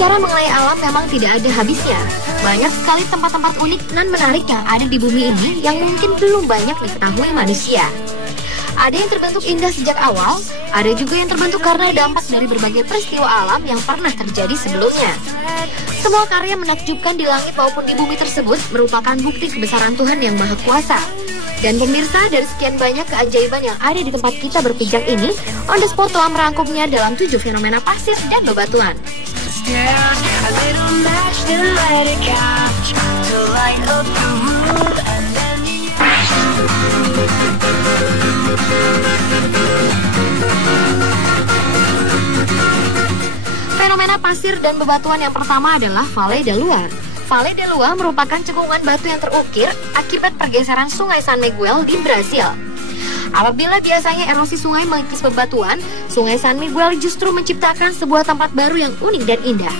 Berbicara mengenai alam memang tidak ada habisnya. Banyak sekali tempat-tempat unik dan menarik yang ada di bumi ini yang mungkin belum banyak diketahui manusia. Ada yang terbentuk indah sejak awal, ada juga yang terbentuk karena dampak dari berbagai peristiwa alam yang pernah terjadi sebelumnya. Semua karya menakjubkan di langit maupun di bumi tersebut merupakan bukti kebesaran Tuhan yang Maha Kuasa. Dan pemirsa, dari sekian banyak keajaiban yang ada di tempat kita berpijak ini, On The Spot telah merangkumnya dalam 7 fenomena pasir dan bebatuan. Fenomena pasir dan bebatuan yang pertama adalah Valle da Lua. Valle da Lua merupakan cekungan batu yang terukir akibat pergeseran sungai San Miguel di Brasil. Apabila biasanya erosi sungai mengikis bebatuan, sungai San Miguel justru menciptakan sebuah tempat baru yang unik dan indah.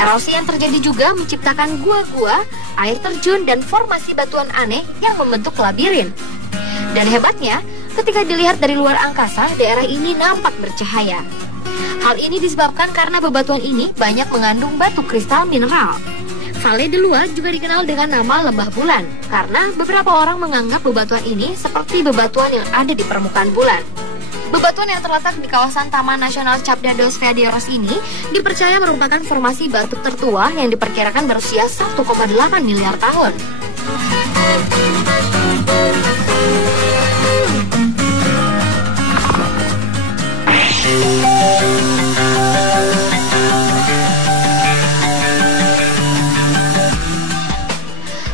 Erosi yang terjadi juga menciptakan gua-gua, air terjun, dan formasi batuan aneh yang membentuk labirin. Dan hebatnya, ketika dilihat dari luar angkasa, daerah ini nampak bercahaya. Hal ini disebabkan karena bebatuan ini banyak mengandung batu kristal mineral. Valle da Lua juga dikenal dengan nama Lembah Bulan, karena beberapa orang menganggap bebatuan ini seperti bebatuan yang ada di permukaan bulan. Bebatuan yang terletak di kawasan Taman Nasional Cabra dos Veadeiros ini dipercaya merupakan formasi batu tertua yang diperkirakan berusia 1,8 miliar tahun.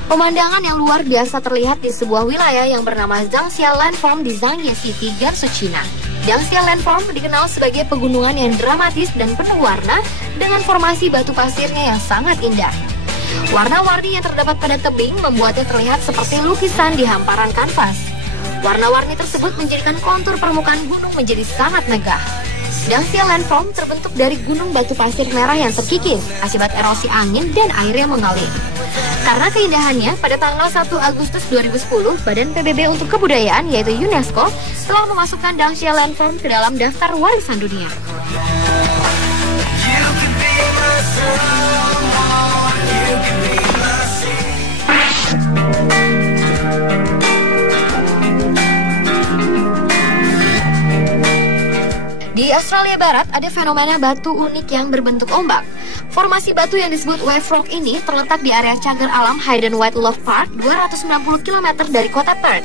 Pemandangan yang luar biasa terlihat di sebuah wilayah yang bernama Jiangxia Landform di Zhangye City, Gansu, Cina. Jiangxia Landform dikenal sebagai pegunungan yang dramatis dan penuh warna dengan formasi batu pasirnya yang sangat indah. Warna-warni yang terdapat pada tebing membuatnya terlihat seperti lukisan di hamparan kanvas. Warna-warni tersebut menjadikan kontur permukaan gunung menjadi sangat megah. Jiangxia Landform terbentuk dari gunung batu pasir merah yang terkikis akibat erosi angin dan air yang mengalir. Karena keindahannya, pada tanggal 1 Agustus 2010, Badan PBB untuk Kebudayaan yaitu UNESCO telah memasukkan Jiangxia Landform ke dalam daftar warisan dunia. Di Australia Barat ada fenomena batu unik yang berbentuk ombak. Formasi batu yang disebut wave rock ini terletak di area cagar alam Hayden Wildlife Park 290 km dari kota Perth.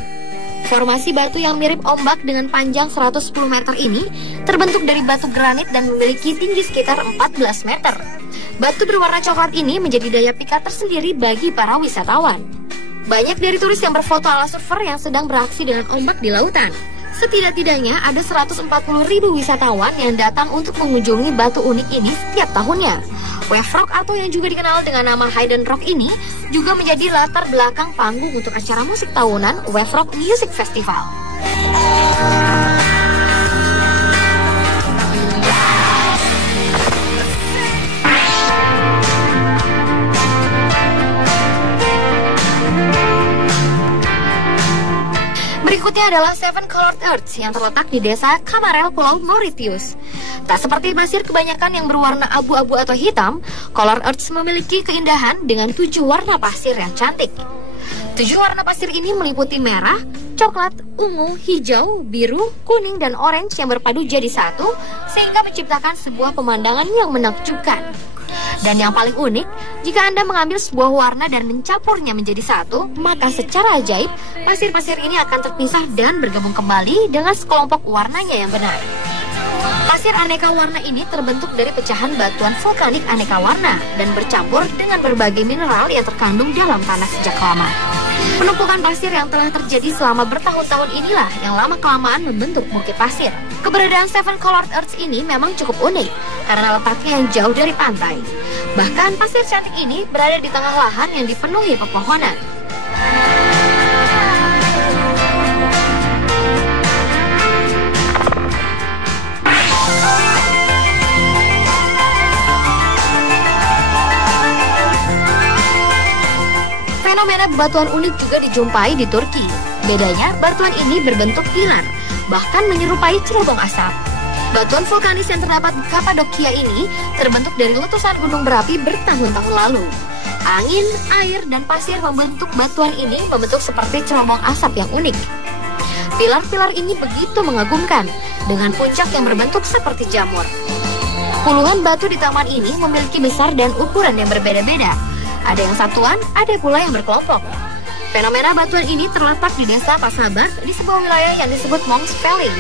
Formasi batu yang mirip ombak dengan panjang 110 meter ini terbentuk dari batu granit dan memiliki tinggi sekitar 14 meter. Batu berwarna coklat ini menjadi daya pikat tersendiri bagi para wisatawan. Banyak dari turis yang berfoto ala surfer yang sedang beraksi dengan ombak di lautan. Setidak-tidaknya ada 140.000 wisatawan yang datang untuk mengunjungi batu unik ini setiap tahunnya. Wave rock atau yang juga dikenal dengan nama Hayden Rock ini juga menjadi latar belakang panggung untuk acara musik tahunan Wave Rock Music Festival. Berikutnya adalah Seven Colored Earths yang terletak di desa Camarel, Pulau Mauritius. Tak seperti pasir kebanyakan yang berwarna abu-abu atau hitam, Colored Earths memiliki keindahan dengan 7 warna pasir yang cantik. 7 warna pasir ini meliputi merah, coklat, ungu, hijau, biru, kuning, dan orange yang berpadu jadi satu, sehingga menciptakan sebuah pemandangan yang menakjubkan. Dan yang paling unik, jika Anda mengambil sebuah warna dan mencampurnya menjadi satu, maka secara ajaib, pasir-pasir ini akan terpisah dan bergabung kembali dengan sekelompok warnanya yang benar. Pasir aneka warna ini terbentuk dari pecahan batuan vulkanik aneka warna dan bercampur dengan berbagai mineral yang terkandung dalam tanah sejak lama. Penumpukan pasir yang telah terjadi selama bertahun-tahun inilah yang lama-kelamaan membentuk bukit pasir. Keberadaan Seven Colored Earths ini memang cukup unik karena letaknya yang jauh dari pantai. Bahkan pasir cantik ini berada di tengah lahan yang dipenuhi pepohonan. Fenomena bebatuan unik juga dijumpai di Turki. Bedanya, batuan ini berbentuk pilar, bahkan menyerupai cerobong asap. Batuan vulkanis yang terdapat di Kapadokia ini terbentuk dari letusan gunung berapi bertahun-tahun lalu. Angin, air, dan pasir membentuk batuan ini membentuk seperti cerobong asap yang unik. Pilar-pilar ini begitu mengagumkan, dengan puncak yang berbentuk seperti jamur. Puluhan batu di taman ini memiliki besar dan ukuran yang berbeda-beda. Ada yang satuan, ada pula yang berkelompok. Fenomena batuan ini terletak di desa Pasabar di sebuah wilayah yang disebut Monks Valley.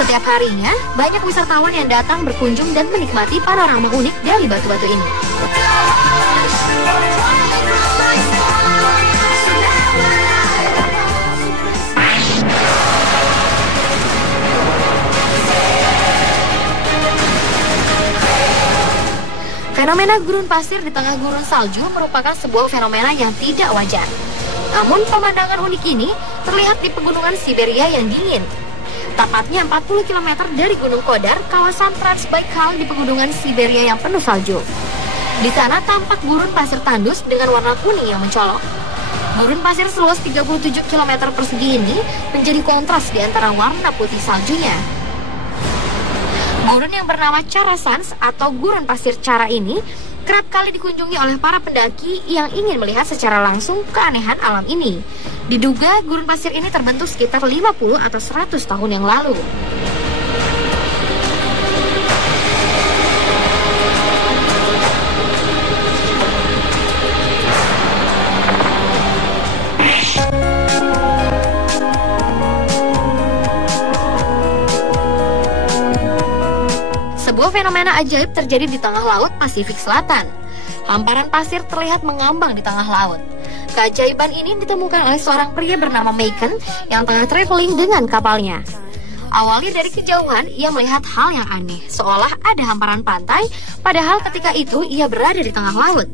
Setiap harinya, banyak wisatawan yang datang berkunjung dan menikmati panorama unik dari batu-batu ini. Fenomena gurun pasir di tengah gurun salju merupakan sebuah fenomena yang tidak wajar. Namun pemandangan unik ini terlihat di pegunungan Siberia yang dingin. Tepatnya 40 km dari Gunung Kodar, kawasan Transbaikal di pegunungan Siberia yang penuh salju. Di sana tampak gurun pasir tandus dengan warna kuning yang mencolok. Gurun pasir seluas 37 km persegi ini menjadi kontras di antara warna putih saljunya. Gurun yang bernama Charasans atau gurun pasir Cara ini kerap kali dikunjungi oleh para pendaki yang ingin melihat secara langsung keanehan alam ini. Diduga gurun pasir ini terbentuk sekitar 50 atau 100 tahun yang lalu. Sebuah fenomena ajaib terjadi di tengah laut Pasifik Selatan. Hamparan pasir terlihat mengambang di tengah laut. Keajaiban ini ditemukan oleh seorang pria bernama Macon yang tengah traveling dengan kapalnya. Awalnya dari kejauhan, ia melihat hal yang aneh, seolah ada hamparan pantai, padahal ketika itu ia berada di tengah laut.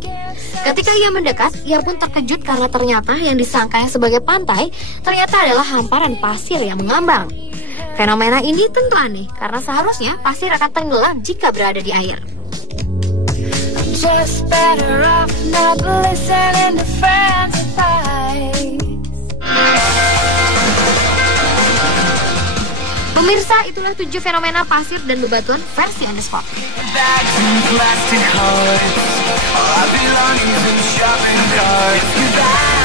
Ketika ia mendekat, ia pun terkejut karena ternyata yang disangkanya sebagai pantai, ternyata adalah hamparan pasir yang mengambang. Fenomena ini tentu aneh, karena seharusnya pasir akan tenggelam jika berada di air. Just better off not listening to friends' advice. Pemirsa, itulah 7 fenomena pasir dan bebatuan versi On The Spot. Bags and plastic hearts, our belongings in shopping carts.